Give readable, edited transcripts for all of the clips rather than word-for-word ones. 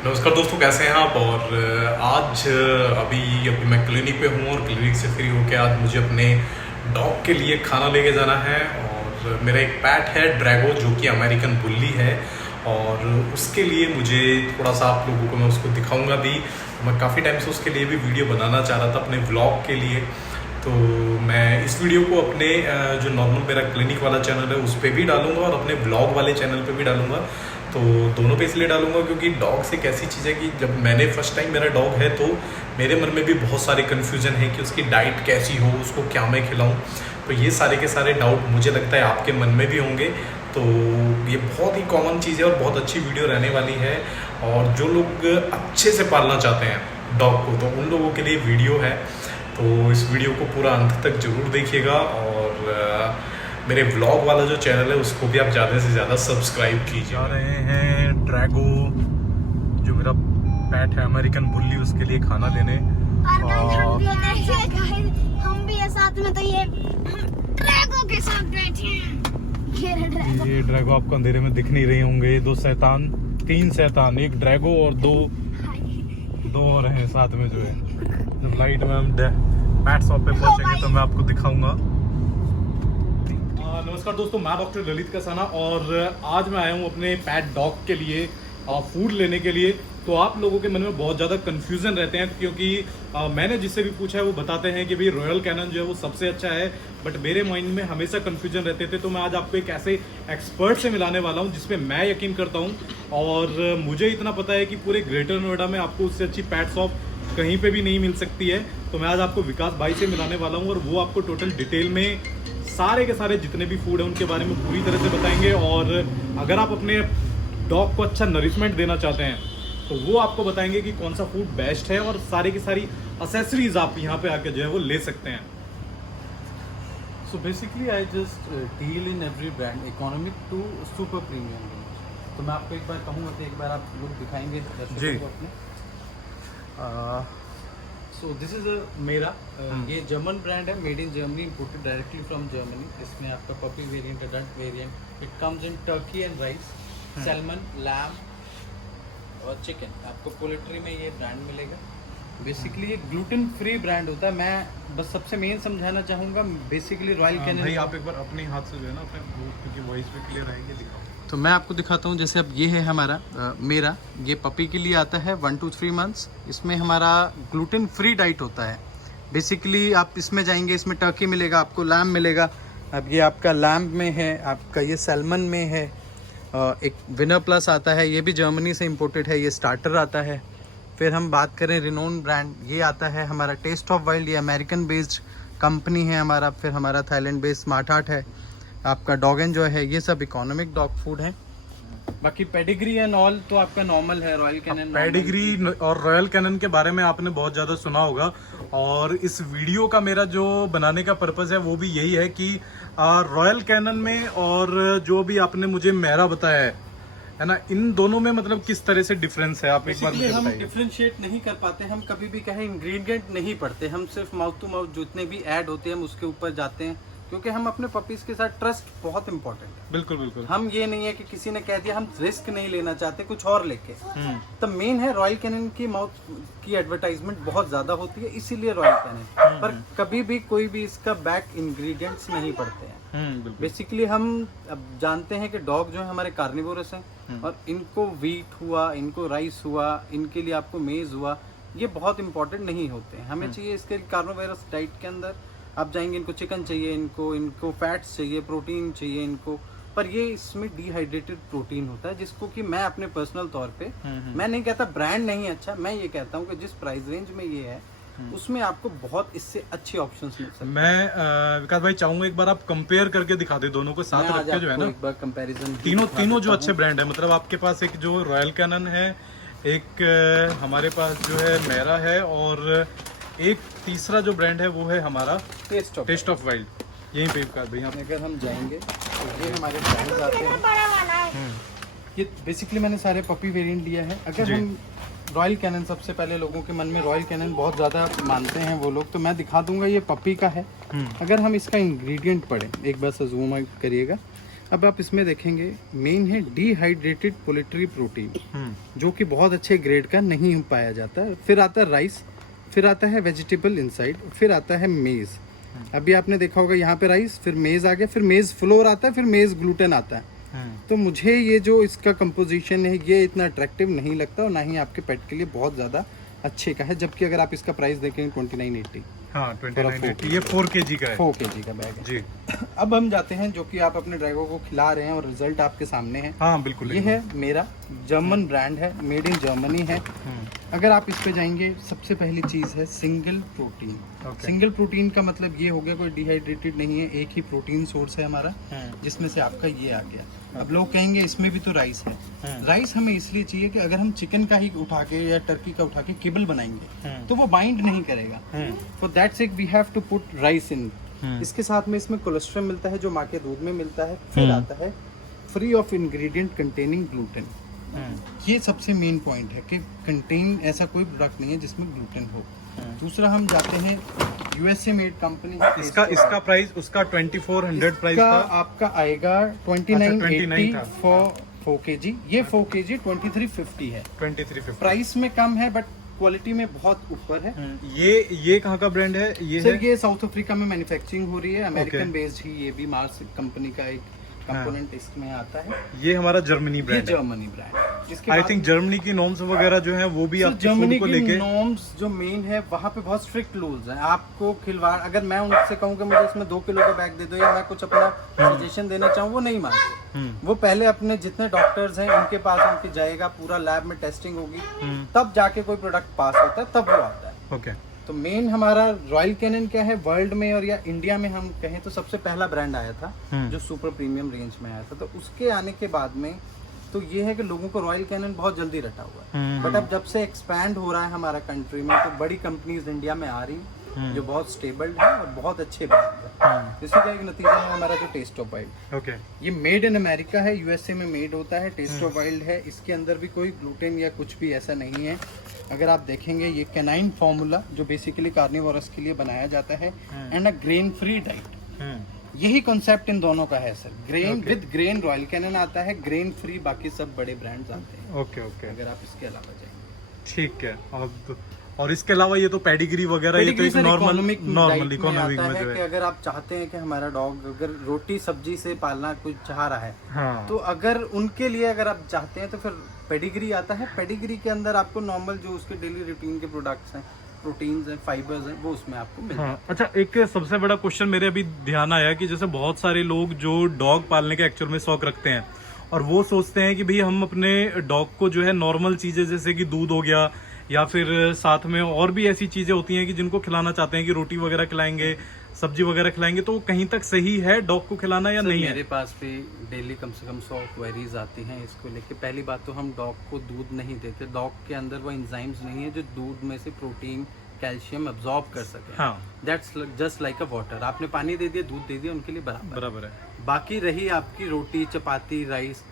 नमस्कार दोस्तों, कैसे हैं आप। और आज अभी मैं क्लिनिक पे हूँ और क्लिनिक से फ्री होके आज मुझे अपने डॉग के लिए खाना लेके जाना है। और मेरा एक पैट है ड्रैगो, जो कि अमेरिकन बुल्ली है, और उसके लिए मुझे थोड़ा सा आप लोगों को मैं उसको दिखाऊंगा भी। मैं काफ़ी टाइम से उसके लिए भी वीडियो बनाना चाह रहा था अपने व्लॉग के लिए। तो मैं इस वीडियो को अपने जो नॉर्मल मेरा क्लिनिक वाला चैनल है उस पर भी डालूंगा और अपने ब्लॉग वाले चैनल पे भी डालूंगा। तो दोनों पे इसलिए डालूंगा क्योंकि डॉग्स एक ऐसी चीज़ है कि जब मैंने फर्स्ट टाइम मेरा डॉग है तो मेरे मन में भी बहुत सारे कन्फ्यूज़न है कि उसकी डाइट कैसी हो, उसको क्या मैं खिलाऊं। तो ये सारे के सारे डाउट मुझे लगता है आपके मन में भी होंगे। तो ये बहुत ही कॉमन चीज़ है और बहुत अच्छी वीडियो रहने वाली है। और जो लोग अच्छे से पालना चाहते हैं डॉग को, तो उन लोगों के लिए वीडियो है। तो इस वीडियो को पूरा अंत तक जरूर देखिएगा। और मेरे व्लॉग वाला जो चैनल है उसको भी आप ज़्यादा से ज़्यादा सब्सक्राइब कीजिए। जा रहे हैं ड्रैगो, जो मेरा पैट है अमेरिकन बुल्ली, उसके लिए खाना लेने। हम भी है साथ में, तो ये ड्रैगो के साथ बैठे हैं। ये ड्रैगो आपको अंधेरे में दिख नहीं रहे होंगे। तीन शैतान, एक ड्रैगो और दो और हैं साथ में जो है। जब लाइट में हम पैट शॉप पे पहुंचेंगे तो मैं आपको दिखाऊंगा। नमस्कार दोस्तों, मैं डॉक्टर ललित कसाना और आज मैं आया हूँ अपने पैट डॉग के लिए फूड लेने के लिए। तो आप लोगों के मन में बहुत ज़्यादा कन्फ्यूज़न रहते हैं क्योंकि मैंने जिससे भी पूछा है वो बताते हैं कि भाई रॉयल कैनन जो है वो सबसे अच्छा है। बट मेरे माइंड में हमेशा कन्फ्यूजन रहते थे। तो मैं आज आपको एक ऐसे एक्सपर्ट से मिलाने वाला हूँ जिसपे मैं यकीन करता हूँ। और मुझे इतना पता है कि पूरे ग्रेटर नोएडा में आपको उससे अच्छी पैट शॉप कहीं पे भी नहीं मिल सकती है। तो मैं आज आपको विकास भाई से मिलाने वाला हूँ और वो आपको टोटल डिटेल में सारे के सारे जितने भी फूड है उनके बारे में पूरी तरह से बताएंगे। और अगर आप अपने डॉग को अच्छा नरिशमेंट देना चाहते हैं तो वो आपको बताएंगे कि कौन सा फूड बेस्ट है। और सारी की सारी असेसरीज आप यहाँ पे आके जो है वो ले सकते हैं। So basically, I just deal in every brand, economic to super premium range. तो मैं आपको एक बार कहूँगा कि एक बार आप लोग दिखाएंगे दर्शकों को अपने। So this is मेरा ये जर्मन ब्रांड है, made in Germany, imported directly from Germany. इसमें आपका puppy variant, adult variant, it comes in turkey and rice, salmon, lamb और चिकन। आपको पोल्ट्री में ये ब्रांड मिलेगा। बेसिकली ये ग्लूटेन फ्री ब्रांड होता है। मैं बस सबसे मेन समझाना चाहूँगा, बेसिकली रॉयल कैनन। भाई आप एक बार अपने हाथ से जो है ना अपने, क्योंकि वॉइस पे क्लियर आएंगे, दिखाओ। तो मैं आपको दिखाता हूँ। जैसे अब ये है हमारा मेरा, ये पपी के लिए आता है 1 to 3 months। इसमें हमारा ग्लूटेन फ्री डाइट होता है। बेसिकली आप इसमें जाएंगे, इसमें टर्की मिलेगा, आपको लैम मिलेगा। अब ये आपका लैम में है, आपका ये सैल्मन में है। एक विनर प्लस आता है, ये भी जर्मनी से इम्पोर्टेड है, ये स्टार्टर आता है। फिर हम बात करें रिनोन ब्रांड, ये आता है हमारा टेस्ट ऑफ वाइल्ड, ये अमेरिकन बेस्ड कंपनी है हमारा। फिर हमारा थाईलैंड बेस्ड स्मार्ट हार्ट है। आपका डॉग एंड जो है, ये सब इकोनॉमिक डॉग फूड है। बाकी पेडिग्री एंड ऑल तो आपका नॉर्मल है, रॉयल कैनन। पेडिग्री और रॉयल कैनन के बारे में आपने बहुत ज़्यादा सुना होगा। और इस वीडियो का मेरा जो बनाने का पर्पज़ है वो भी यही है कि रॉयल कैनन में और जो भी आपने मुझे मेरा बताया है ना, इन दोनों में मतलब किस तरह से डिफरेंस है, आप एक बार मुझे हम बताइए। डिफरेंशिएट नहीं कर पाते, हम कभी भी कहीं इंग्रेडिएंट नहीं पढ़ते, हम सिर्फ माउथ टू माउथ जितने भी ऐड होते हैं हम उसके ऊपर जाते हैं, क्योंकि हम अपने पपीज के साथ ट्रस्ट बहुत इंपॉर्टेंट है। बिल्कुल बिल्कुल। हम ये नहीं है कि किसी ने कह दिया हम रिस्क नहीं लेना चाहते कुछ और लेके। तो मेन है रॉयल कैनन की माउथ की एडवर्टाइजमेंट बहुत ज्यादा होती है, इसीलिए रॉयल कैनन। पर कभी भी कोई भी इसका बैक इंग्रेडिएंट्स नहीं पढ़ते हैं। बेसिकली हम अब जानते हैं कि डॉग जो है हमारे कार्निवोरस हैं और इनको व्हीट हुआ, इनको राइस हुआ, इनके लिए आपको मेज हुआ, ये बहुत इंपॉर्टेंट नहीं होते हैं। हमें चाहिए इसके कार्निवोरस डाइट के अंदर आप जाएंगे, इनको चिकन चाहिए, इनको फैट्स चाहिए, प्रोटीन चाहिए इनको। पर ये इसमें डिहाइड्रेटेड प्रोटीन होता है, जिसको कि मैं अपने पर्सनल तौर पे, मैं नहीं कहता ब्रांड नहीं अच्छा, मैं ये कहता हूँ कि जिस प्राइस रेंज में ये है उसमें आपको बहुत इससे अच्छे ऑप्शंस मिल सकते हैं। मैं विकास भाई चाहूंगा एक बार आप कंपेयर करके दिखा दे दोनों को साथ रख के, जो है ना, एक बार कंपैरिजन। तीनों जो अच्छे ब्रांड है। मतलब आपके पास एक जो रॉयल कैनन है, एक हमारे पास जो है मेरा है, और एक तीसरा जो ब्रांड है वो है हमारा टेस्ट ऑफ वाइल्ड। यहीं पे विकास भाई आप अगर हम जाएंगे तो ये हमारे ब्रांड्स आते हैं। ये बेसिकली मैंने सारे पपी वेरिएंट लिया है। अगर हम रॉयल कैनन, सबसे पहले लोगों के मन में रॉयल कैनन बहुत ज़्यादा मानते हैं वो लोग, तो मैं दिखा दूंगा ये पपी का है। अगर हम इसका इंग्रेडिएंट पढ़ें, एक बार से जूम आउट करिएगा, अब आप इसमें देखेंगे मेन है डिहाइड्रेटेड पोल्ट्री प्रोटीन, जो कि बहुत अच्छे ग्रेड का नहीं पाया जाता। फिर आता है राइस, फिर आता है वेजिटेबल इनसाइड, फिर आता है मेज। अभी आपने देखा होगा यहाँ पे राइस, फिर मेज आ गया, फिर मेज फ्लोर आता है, फिर मेज ग्लूटेन आता है। तो मुझे ये जो इसका कंपोजिशन है ये इतना अट्रैक्टिव नहीं लगता और ना ही आपके पेट के लिए बहुत ज़्यादा अच्छे का है। जबकि अगर आप इसका प्राइस देखेंगे 2980। हाँ 2980, ये 4 kg का है। 4 kg का बैग है जी। अब हम जाते हैं जो कि आप अपने ड्रैगो को खिला रहे हैं और रिजल्ट आपके सामने है। हाँ बिल्कुल। ये है मेरा जर्मन ब्रांड है, मेड इन जर्मनी है। अगर आप इस पे जाएंगे, सबसे पहली चीज़ है सिंगल प्रोटीन। सिंगल प्रोटीन का मतलब ये हो गया कोई डिहाइड्रेटेड नहीं है, एक ही प्रोटीन सोर्स है हमारा, जिसमें से आपका ये आ गया। अब लोग कहेंगे इसमें भी तो राइस है। राइस हमें इसलिए चाहिए कि अगर हम चिकन का ही उठा के या टर्की का उठा के किबल बनाएंगे तो वो बाइंड नहीं करेगा। For that sake we have to put rice in. इसके साथ में इसमें कोलेस्ट्रॉल मिलता है जो माँ के दूध में मिलता है। फिर आता है free of ingredient containing gluten. ये सबसे मेन पॉइंट है कि कंटेन ऐसा कोई प्रोडक्ट नहीं है जिसमें ग्लूटेन हो। दूसरा हम जाते हैं यूएसए मेड कंपनी। इसका प्राइस उसका 2400 प्राइस था, आपका आएगा 2980 फॉर 4 kg। ये 4 kg 2350 है। 2350 प्राइस में कम है बट क्वालिटी में बहुत ऊपर है। ये कहाँ का ब्रांड है? ये सर ये साउथ अफ्रीका में मैन्युफैक्चरिंग हो रही है, अमेरिकन बेस्ड ही। ये भी मार्स कंपनी का एक कंपोनेंट इसमें आता है। ये हमारा जर्मनी ब्रांड है। Germany brand. इसके आई थिंक जर्मनी की नॉर्म्स वगैरह जो है वो भी आपके जर्मनी फूड को की लेके नॉर्म्स जो मेन है वहाँ पे बहुत स्ट्रिक्ट रूल्स हैं। आपको खिलवाड़, अगर मैं उनसे कहूँ कि मुझे इसमें 2 किलो का बैग दे दो या मैं कुछ अपना सजेशन देना चाहूँ, वो नहीं मानते। वो पहले अपने जितने डॉक्टर्स हैं उनके पास उनके जाएगा, पूरा लैब में टेस्टिंग होगी, तब जाके कोई प्रोडक्ट पास होता है, तब वो आता है। ओके। तो मेन हमारा रॉयल कैनन क्या है, वर्ल्ड में और या इंडिया में हम कहें तो सबसे पहला ब्रांड आया था जो सुपर प्रीमियम रेंज में आया था। तो उसके आने के बाद में तो ये है कि लोगों को रॉयल कैनन बहुत जल्दी रटा हुआ है। बट अब जब से एक्सपैंड हो रहा है हमारा कंट्री में, तो बड़ी कंपनीज इंडिया में आ रही जो बहुत स्टेबल है और बहुत अच्छे ब्रांड है। इसी का एक नतीजा है हमारा जो टेस्ट ऑफ वाइल्ड। ओके। ये मेड इन अमेरिका है, यूएसए में मेड होता है। टेस्ट ऑफ वाइल्ड है, इसके अंदर भी कोई ग्लूटेन या कुछ भी ऐसा नहीं है। अगर आप देखेंगे ये कैनाइन फॉर्मूला जो बेसिकली कार्निवोरस के लिए बनाया जाता है, and a grain free diet. यही कॉन्सेप्ट इन दोनों का है sir. Grain with grain Royal Canin आता है, ग्रेन फ्री बाकी सब बड़े ब्रांड्स आते हैं। Okay okay. अगर आप इसके अलावा जाएंगे, ठीक है। और इसके अलावा ये तो पेडिग्री वगैरह, ये तो एक नॉर्मल इकोनॉमिक में जो है। अगर आप चाहते हैं कि हमारा डॉग अगर रोटी सब्जी से पालना कुछ चाह रहा है, हाँ। तो अगर उनके लिए अगर आप चाहते हैं तो फिर पेडिग्री आता है। पेडिग्री के अंदर आपको नॉर्मल जो उसके डेली रूटीन के प्रोडक्ट्स हैं, प्रोटीन्स हैं, फाइबर्स हैं, वो उसमें आपको मिल हाँ। अच्छा, एक सबसे बड़ा क्वेश्चन मेरे अभी ध्यान आया कि जैसे बहुत सारे लोग जो डॉग पालने के एक्चुअल में शौक रखते हैं और वो सोचते हैं कि भाई हम अपने डॉग को जो है नॉर्मल चीजें जैसे कि दूध हो गया या फिर साथ में और भी ऐसी चीजें होती हैं कि जिनको खिलाना चाहते हैं कि रोटी वगैरह खिलाएंगे, सब्जी वगैरह खिलाएंगे, तो कहीं तक सही है डॉग को खिलाना या नहीं है? मेरे पास भी डेली कम से कम 100 क्वेरीज आती हैं इसको लेके। पहली बात तो हम डॉग को दूध नहीं देते। डॉग के अंदर वो एंजाइम्स नहीं है जो दूध में से प्रोटीन कैल्शियम अब्सॉर्ब कर सके। हाँ। That's just like a water. आपने पानी दे दिया, दूध दे दिया, उनके लिए बराबर है। बाकी रही आपकी रोटी, चपाती, राइस,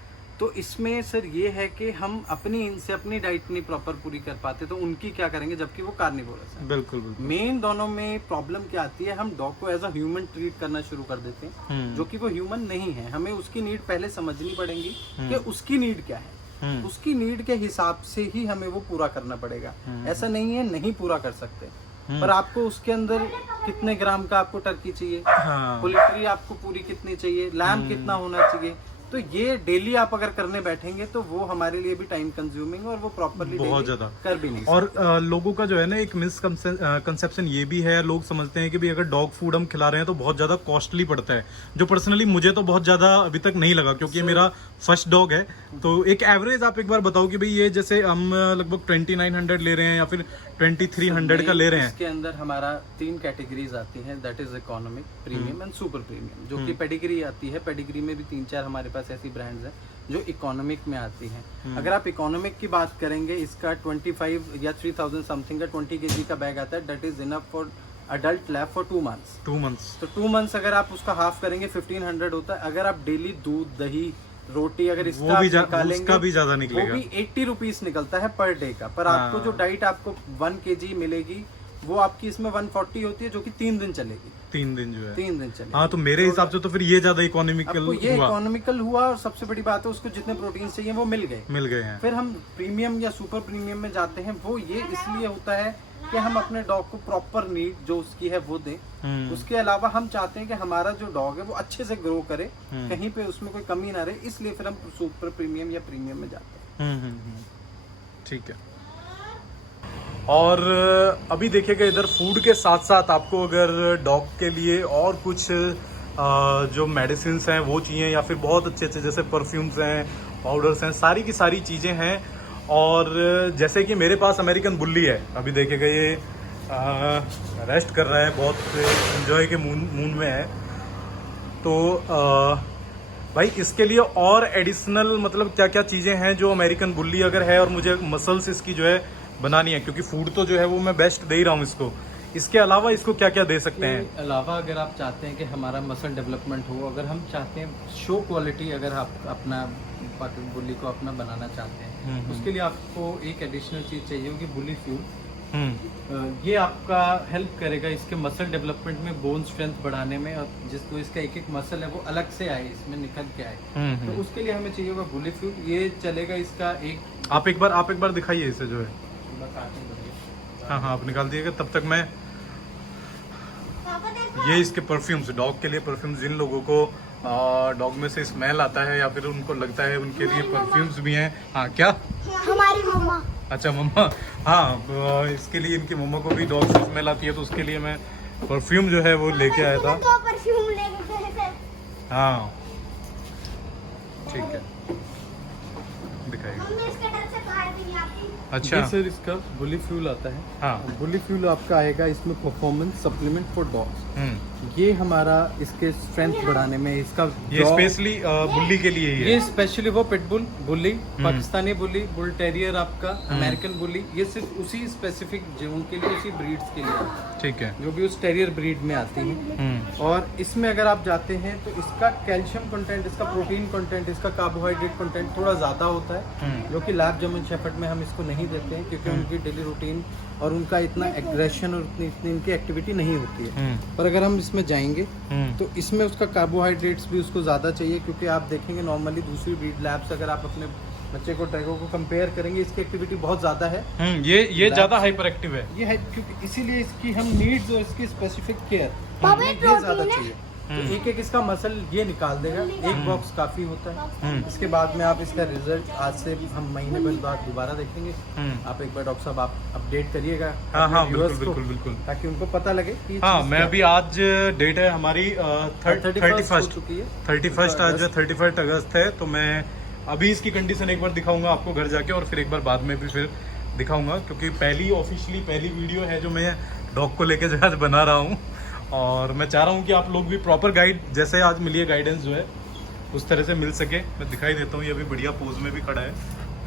तो इसमें सर ये है कि हम अपनी इनसे अपनी डाइट नहीं प्रॉपर पूरी कर पाते, तो उनकी क्या करेंगे जबकि वो कार्निवोरस है। बिल्कुल बिल्कुल। मेन दोनों में प्रॉब्लम क्या आती है, हम डॉग को एज अ ह्यूमन ट्रीट करना शुरू कर देते हैं, जो कि वो ह्यूमन नहीं है। हमें उसकी नीड पहले समझनी पड़ेगी कि उसकी नीड क्या है। उसकी नीड के हिसाब से ही हमें वो पूरा करना पड़ेगा। ऐसा नहीं है नहीं पूरा कर सकते, पर आपको उसके अंदर कितने ग्राम का आपको टर्की चाहिए, पोल्ट्री आपको पूरी कितनी चाहिए, लैम्ब कितना होना चाहिए, तो ये डेली आप अगर करने बैठेंगे तो वो हमारे लिए भी टाइम कंज्यूमिंग और वो प्रॉपरली बहुत ज्यादा कर भी नहीं। और लोगों का जो है ना एक मिसकंसेप्शन ये भी है, लोग समझते हैं कि भाई अगर डॉग फूड हम खिला रहे हैं तो बहुत ज्यादा कॉस्टली पड़ता है, जो पर्सनली मुझे तो बहुत ज्यादा अभी तक नहीं लगा क्योंकि ये मेरा फर्स्ट डॉग है। तो एक एवरेज आप एक बार बताओ कि भाई ये जैसे हम लगभग 2900 ले रहे हैं या फिर 2300 का ले रहे हैं। इसके अंदर हमारा 3 कैटेगरीज आती हैं, that is economic, premium and super premium. जो कि पेडिग्री आती है, पेडिग्री में भी 3-4 हमारे पास ऐसी ब्रांड्स हैं जो इकोनॉमिक में आती हैं। अगर आप इकोनॉमिक की बात करेंगे, इसका 25 या 3000 समथिंग का 20 kg का बैग आता है, that is enough for adult lab for 2 months। 2 months। तो 2 months अगर आप उसका हाफ करेंगे 1500 होता है। अगर आप डेली दूध, दही, रोटी अगर इसका वो भी निकालेंगे, उसका भी ज्यादा निकलेगा। वो भी 80 रुपीज निकलता है पर डे का। पर आपको जो डाइट आपको 1 kg मिलेगी वो आपकी इसमें 140 होती है, जो कि 3 दिन चलेगी। 3 दिन जो है 3 दिन चलेगी। हाँ, तो मेरे हिसाब से तो फिर ये ज्यादा इकोनॉमिकल आपको ये हुआ। इकोनॉमिकल हुआ, और सबसे बड़ी बात है उसको जितने प्रोटीन चाहिए वो मिल गए हैं। फिर हम प्रीमियम या सुपर प्रीमियम में जाते हैं, वो ये इसलिए होता है कि हम अपने डॉग को प्रॉपर नीड जो उसकी है वो दें। उसके अलावा हम चाहते हैं कि हमारा जो डॉग है वो अच्छे से ग्रो करे, कहीं पे उसमें कोई कमी ना रहे, इसलिए फिर हम सुपर प्रीमियम या प्रीमियम में जाते हैं। ठीक है। और अभी देखिएगा इधर फूड के साथ साथ आपको अगर डॉग के लिए और कुछ जो मेडिसिन हैं वो चाहिए, या फिर बहुत अच्छे जैसे परफ्यूम्स हैं, पाउडर्स हैं, सारी की सारी चीज़ें हैं। और जैसे कि मेरे पास अमेरिकन बुल्ली है, अभी देखिएगा ये रेस्ट कर रहा है, बहुत एंजॉय के मूड में है। तो भाई इसके लिए और एडिशनल मतलब क्या क्या चीज़ें हैं जो अमेरिकन बुल्ली अगर है, और मुझे मसल्स इसकी जो है बनानी है, क्योंकि फूड तो जो है वो मैं बेस्ट दे ही रहा हूँ इसको, इसके अलावा इसको क्या क्या दे सकते हैं? अलावा अगर आप चाहते हैं कि हमारा मसल डेवलपमेंट हो, अगर हम चाहते हैं शो क्वालिटी, अगर आप अपना पाकिस्तान बुल्ली को अपना बनाना चाहते हैं, उसके लिए आपको एक एडिशनल चीज़ चाहिए होगी, बुल्ली फ्यूल। ये आपका हेल्प करेगा इसके मसल डेवलपमेंट में, बोन स्ट्रेंथ बढ़ाने में, और जिसको इसका एक एक मसल है वो अलग से आए, इसमें निकल के आए, तो उसके लिए हमें चाहिए होगा बुल्ली फ्यूल। ये चलेगा इसका एक, आप एक बार दिखाइए इसे जो है। हाँ आप निकाल दिएगा, तब तक मैं ये इसके परफ्यूम्स, डॉग के लिए परफ्यूम्स, जिन लोगों को डॉग में से स्मेल आता है या फिर उनको लगता है, उनके लिए परफ्यूम्स भी हैं। हाँ क्या? हमारी मम्मा। अच्छा मम्मा, हाँ इसके लिए इनकी मम्मा को भी डॉग से स्मेल आती है, तो उसके लिए मैं परफ्यूम जो है वो लेके आया था। 2 परफ्यूम लेके गए थे। हाँ ठीक है, दिखाइए। मम्मी इसके डर से बाहर भी नहीं आती। अच्छा ये सर इसका बुल्ली फ्यूल आता है। हाँ। बुल्ली फ्यूल आपका आएगा इसमें परफॉर्मेंस सप्लीमेंट फॉर डॉग्स। ये हमारा इसके स्ट्रेंथ बढ़ाने में, इसका ये स्पेशली बुल्ली के लिए ही है। ये स्पेशली वो पिटबुल बुल्ली, पाकिस्तानी बुल्ली, बुल टेरियर आपका, अमेरिकन बुल्ली, ये सिर्फ उसी स्पेसिफिक जीवों के लिए, उसी ब्रीड्स के लिए आता है, ठीक है, जो भी उस टेरियर ब्रीड में आती है। और इसमें अगर आप जाते हैं तो इसका कैल्शियम कंटेंट, इसका प्रोटीन कंटेंट, इसका कार्बोहाइड्रेट कंटेंट थोड़ा ज़्यादा होता है, जो कि लैब जर्मन शेफर्ड में हम इसको नहीं देते हैं, क्योंकि उनकी डेली रूटीन और उनका इतना एग्रेशन और इतनी इनकी एक्टिविटी नहीं होती है। पर अगर हम इसमें जाएंगे तो इसमें उसका कार्बोहाइड्रेट्स भी उसको ज़्यादा चाहिए, क्योंकि आप देखेंगे नॉर्मली दूसरी ब्रीड लैब से अगर आप अपने बच्चे को ड्रैगो को कंपेयर करेंगे, इसकी एक्टिविटी बहुत ज़्यादा है। ये ज़्यादा हाइपर एक्टिव है। ये है क्योंकि इसीलिए इसकी हम नीड्स और इसकी स्पेसिफिक केयर पापा, ये ये ज़्यादा प्रोटीन है। चाहिए। तो एक एक इसका मसल ये निकाल देगा, एक बॉक्स काफ़ी होता है। इसके बाद में आप इसका रिजल्ट आज से हम महीने भर बाद दोबारा देखेंगे। आप एक बार डॉक्टर साहब आप अपडेट करिएगा हाँ अपने viewers को, बिल्कुल, ताकि उनको पता लगे कि ये हाँ चीज़ मैं क्या अभी आज डेट है हमारी 31st हो चुकी है। 31st, आज 31 अगस्त है, तो मैं अभी इसकी कंडीशन एक बार दिखाऊंगा आपको घर जाके, और फिर एक बार बाद में भी फिर दिखाऊंगा, क्योंकि पहली वीडियो है जो मैं डॉग को लेके जो आज बना रहा हूँ, और मैं चाह रहा हूँ कि आप लोग भी प्रॉपर गाइड, जैसे आज मिली है गाइडेंस जो है उस तरह से मिल सके। मैं दिखाई देता हूँ, ये अभी बढ़िया पोज में भी खड़ा है,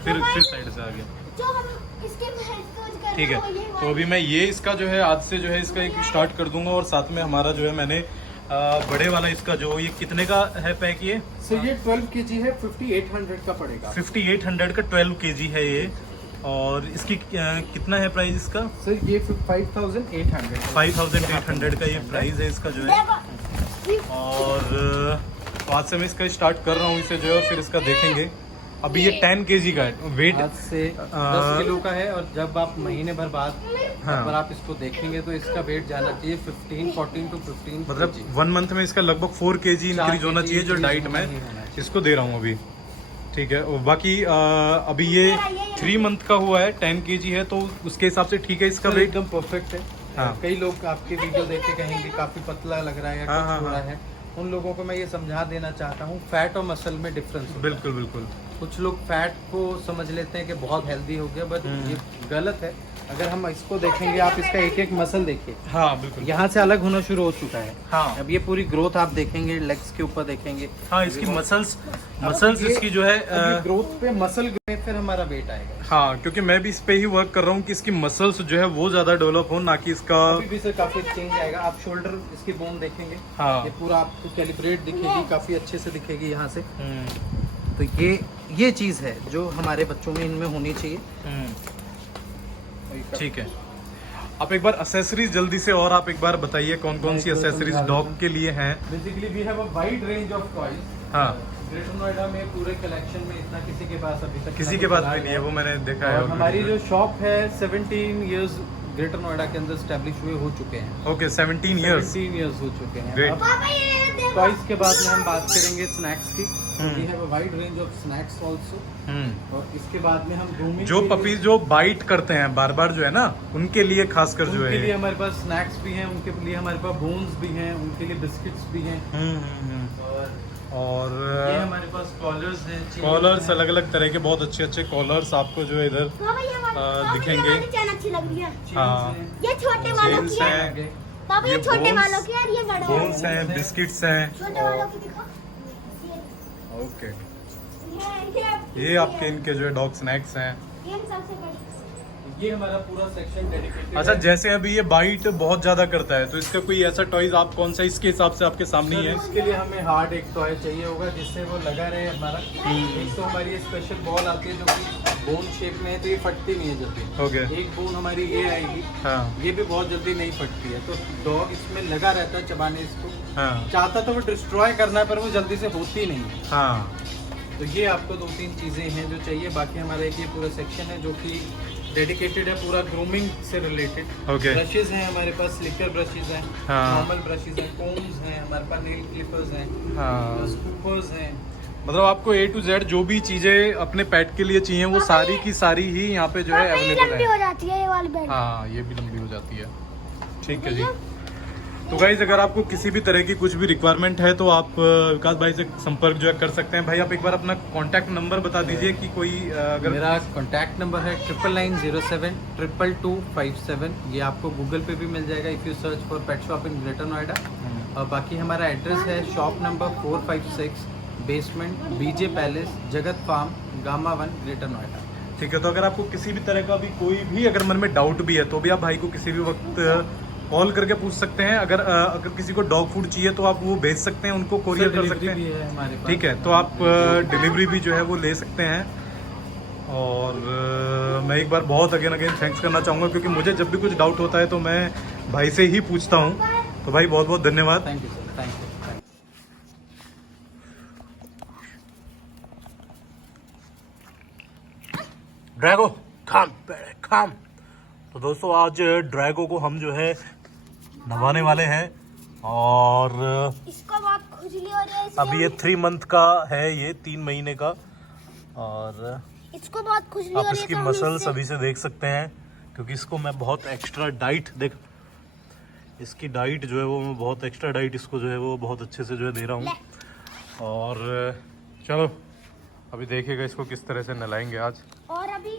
फिर साइड से आ गया, जो हम इसके महसूस कर ठीक है। तो अभी मैं ये इसका जो है आज से जो है इसका एक स्टार्ट कर दूंगा, और साथ में हमारा जो है मैंने बड़े वाला इसका जो ये कितने का है पैक, ये सर ये 12 kg है, 5800 का पड़ेगा। 5800 का 12 kg है ये, और इसकी कितना है प्राइस इसका? सर ये 5800 5800 का ये प्राइस है इसका जो है। और आज से मैं इसका स्टार्ट कर रहा हूँ इसे जो है, और फिर इसका देखेंगे। अभी ये 10 kg का है वेट, आज से 10 किलो का है, और जब आप महीने भर बाद अगर आप इसको देखेंगे तो इसका वेट जाना चाहिए 14 to 15, मतलब 1 मंथ में इसका लगभग 4 kg इंक्रीज होना चाहिए, जो डाइट में इसको दे रहा हूँ अभी, ठीक है। और बाकी अभी ये 3 मंथ का हुआ है, 10 kg है, तो उसके हिसाब से ठीक है इसका वेट, एकदम परफेक्ट है। हाँ। कई लोग आपके वीडियो देख के कहेंगे काफी पतला लग रहा है या कुछ हो रहा है, उन लोगों को मैं ये समझा देना चाहता हूँ फैट और मसल में डिफरेंस होता है। बिल्कुल बिल्कुल। कुछ लोग फैट को समझ लेते हैं कि बहुत हेल्दी हो गया, बट ये गलत है। अगर हम इसको देखेंगे, आप इसका एक एक मसल देखिए, हाँ बिल्कुल, यहाँ से अलग होना शुरू हो चुका है। हाँ। अब ये पूरी ग्रोथ आप देखेंगे, लेग्स के ऊपर देखेंगे, हाँ इसकी मसल्स इसकी जो है ग्रोथ पे मसल में फिर हमारा वेट आएगा। हाँ, क्योंकि मैं भी इस पे ही वर्क कर रहा हूँ कि इसकी मसल्स जो है वो ज्यादा डेवलप हो, ना कि इसका अभी भी सर काफी चेंज आएगा। आप शोल्डर इसकी बोन देखेंगे, हाँ। ये पूरा आपको कैलिब्रेट दिखेगी, काफी अच्छे से दिखेगी यहाँ से। तो ये चीज है जो हमारे बच्चों में इनमें होनी चाहिए। ठीक है। आप एक बार एसेसरीज जल्दी से और आप एक बार बताइए कौन कौन सी एसेसरीज डॉग के लिए हैं। Basically we have a wide range of toys. हाँ, ग्रेटर नोएडा में पूरे कलेक्शन में इतना किसी के पास अभी तक किसी के पास भी नहीं है, वो मैंने देखा है। और हमारी जो शॉप है 17 इयर्स ग्रेटर नोएडा के अंदर स्टैब्लिश हुए हो चुके हैं। Okay, 17 years. 17 इयर्स हो चुके हैं। Great. अब पापा ये देखो। टॉयज के बाद में हम बात करेंगे स्नैक्स की। Hmm. We have a wide range of snacks also. और इसके बाद में हम ग्रूमिंग जो पपीज जो बाइट करते हैं बार बार जो है ना, उनके लिए खासकर जो उनके है। लिए हमारे पास स्नैक्स भी हैं, उनके लिए हमारे पास बोन्स भी हैं, उनके लिए बिस्किट्स भी हैं। और ये और हमारे पास कॉलर्स हैं, कॉलर्स अलग अलग तरह के बहुत अच्छे अच्छे कॉलर्स आपको जो है इधर पापा ये वाली दिखेंगे। ये वाली चैन अच्छी लग रही है। हाँ। ये छोटे वालों Chains की है। हैं, पापा ये ये छोटे bones- वालों की है और ये बड़े वालों बोन्स हैं, बिस्किट्स हैं। छोटे वालों की दिखा। ओके, ये ये आपके इनके जो है डॉग स्नैक्स हैं। ये सबसे बड़ी। ये हमारा पूरा सेक्शन डेडिकेटेड अच्छा, जैसे अभी ये बाइट बहुत ज्यादा करता है तो इसका कोई ऐसा टॉयज आप कौन सा इसके हिसाब से आपके सामने ही है? इसके लिए हमें हार्ड एक टॉय चाहिए होगा जिससे वो लगा रहे हमारा। एक तो हमारी स्पेशल बॉल आती है जो कि बोन शेप में है, तो ये फटती नहीं है जल्दी। ओके। एक बोन हमारी ये आएगी, हाँ ये भी बहुत जल्दी नहीं फटती है, तो डॉग इसमें लगा रहता है चबाने इसको। हाँ चाहता तो वो डिस्ट्रॉय करना है पर वो जल्दी से होती नहीं है। हाँ। तो ये आपको 2-3 चीज़ें हैं जो चाहिए। बाकी हमारा एक ये पूरा सेक्शन है जो कि डेडिकेटेड है पूरा ग्रूमिंग से रिलेटेड। ओके। ब्रशेज हैं हमारे पास, स्लिकर ब्रशेज हैं, हाँ। नॉर्मल ब्रशेज हैं, कोम्स हैं, हमारे पास नेल क्लिपर्स हैं, हाँ, स्कूपर्स हैं। मतलब आपको A to Z जो भी चीजें अपने पेट के लिए चाहिए वो सारी की सारी ही यहाँ पे जो है पापा ये अवेलेबल लंबी है। हो जाती है ये वाली बेल्ट। हाँ, ये भी लंबी हो जाती है। ठीक है जी। तो गाइज अगर आपको किसी भी तरह की कुछ भी रिक्वायरमेंट है तो आप विकास भाई से संपर्क जो है कर सकते हैं। भाई आप एक बार अपना कांटेक्ट नंबर बता दीजिए कि कोई अगर मेरा कॉन्टैक्ट नंबर है 9907 22257। ये आपको गूगल पे भी मिल जाएगा if you search for pet shop in greater Noida. और बाकी हमारा एड्रेस है शॉप नंबर 456 बेसमेंट बीजे पैलेस जगत फार्म गामा 1 ग्रेटर नोएडा। ठीक है, तो अगर आपको किसी भी तरह का भी कोई भी अगर मन में डाउट भी है तो भी आप भाई को किसी भी वक्त कॉल करके पूछ सकते हैं। अगर किसी को डॉग फूड चाहिए तो आप वो भेज सकते हैं, उनको कोरियर कर सकते भी हैं। है हमारे पास। ठीक है, तो आप डिलीवरी भी जो है वो ले सकते हैं। और मैं एक बार बहुत अगेन थैंक्स करना चाहूँगा क्योंकि मुझे जब भी कुछ डाउट होता है तो मैं भाई से ही पूछता हूँ। तो भाई बहुत बहुत धन्यवाद। Thank you sir, thank you. Drago काम। तो दोस्तों आज ड्रैगो को हम जो है नवाने वाले हैं और इसको बहुत खुजली हो रही है इसलिए अभी ये 3 मंथ का है, ये 3 महीने का। और इसको बहुत खुजली हो आप रही है इसकी तो हम मसल्स इससे- अभी से देख सकते हैं क्योंकि इसको मैं बहुत एक्स्ट्रा डाइट इसकी डाइट जो है वो मैं बहुत एक्स्ट्रा डाइट इसको जो है वो बहुत अच्छे से जो है दे रहा हूँ। और चलो अभी देखिएगा इसको किस तरह से नहलाएंगे आज। और अभी